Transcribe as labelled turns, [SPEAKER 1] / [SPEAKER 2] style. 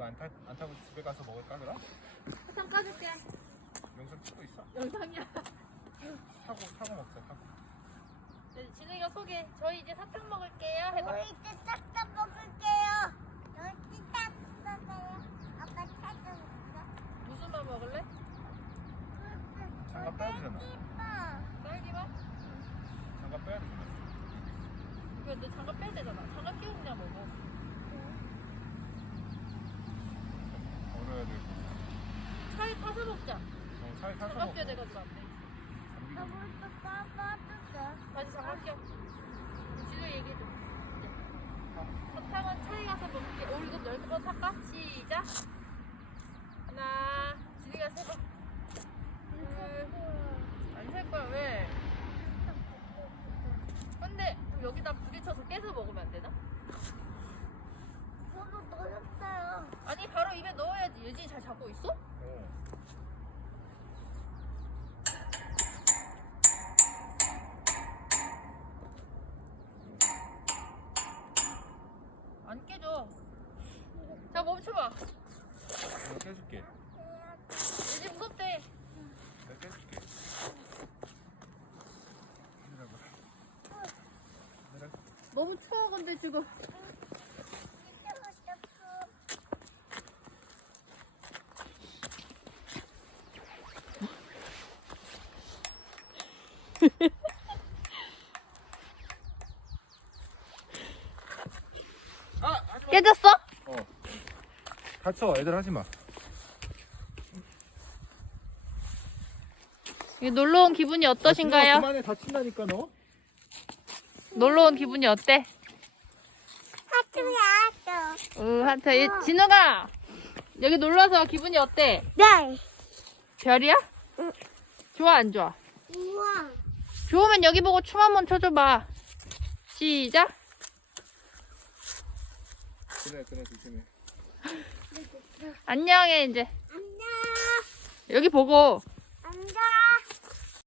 [SPEAKER 1] 이거 안 타고 집에 가서 먹을까 그럼?
[SPEAKER 2] 사탕 까줄게.
[SPEAKER 1] 영상 찍고 있어.
[SPEAKER 2] 영상이야.
[SPEAKER 1] 타고 먹자. 타고.
[SPEAKER 2] 네, 진우이가 소개. 저희 이제 사탕 먹을게요. 해봐.
[SPEAKER 3] 저희 이제 싹다 먹을게요. 여기 딱 먹어요. 아빠 찾아볼까?
[SPEAKER 2] 무슨 맛 먹을래?
[SPEAKER 1] 장갑 빼야 되잖아.
[SPEAKER 2] 딸기맛?
[SPEAKER 1] 장갑 빼야 되잖아.
[SPEAKER 2] 이거 너 장갑 빼야 되잖아. 장갑 끼고 그냥 먹어.
[SPEAKER 1] 얼어야 돼.
[SPEAKER 2] 차에 타서 먹자.
[SPEAKER 1] 차에 타서
[SPEAKER 2] 장갑
[SPEAKER 1] 먹어.
[SPEAKER 2] 껴야 돼가지고 안 돼.
[SPEAKER 3] 아무것도 까봐줄게.
[SPEAKER 2] 다시 장갑 껴. 진우 얘기해줘. 사탕은 차에 가서 먹을게. 이거 10번 탈까? 시작. 하나. 진우가 세번. 안 살 거야. 왜? 근데 그럼 여기다 부딪혀서 깨서 먹으면 안 되나?
[SPEAKER 3] 저도 넣었어요.
[SPEAKER 2] 아니 바로 입에 넣어야지. 예진이 잘 잡고 있어? 안 깨져. 자 멈춰봐.
[SPEAKER 1] 이거 깨줄게.
[SPEAKER 2] 예진 무섭대.
[SPEAKER 1] 내가 깨줄게. 내려가.
[SPEAKER 2] 너무 추워 근데 지금. 깨졌어?
[SPEAKER 1] 다쳐. 애들 하지 마.
[SPEAKER 2] 놀러 온 기분이 어떠신가요?
[SPEAKER 1] 그만해. 다친다니까 너.
[SPEAKER 2] 놀러 온 기분이 어때?
[SPEAKER 3] 하트야,
[SPEAKER 2] 하트. 진우가 여기 놀러 와서 기분이 어때?
[SPEAKER 3] 네.
[SPEAKER 2] 별이야?
[SPEAKER 3] 응.
[SPEAKER 2] 좋아 안 좋아?
[SPEAKER 3] 우와.
[SPEAKER 2] 좋으면 여기 보고 춤 한번 춰줘봐. 시작.
[SPEAKER 1] 그래 조심해.
[SPEAKER 2] 안녕해 이제.
[SPEAKER 3] 안녕.
[SPEAKER 2] 여기 보고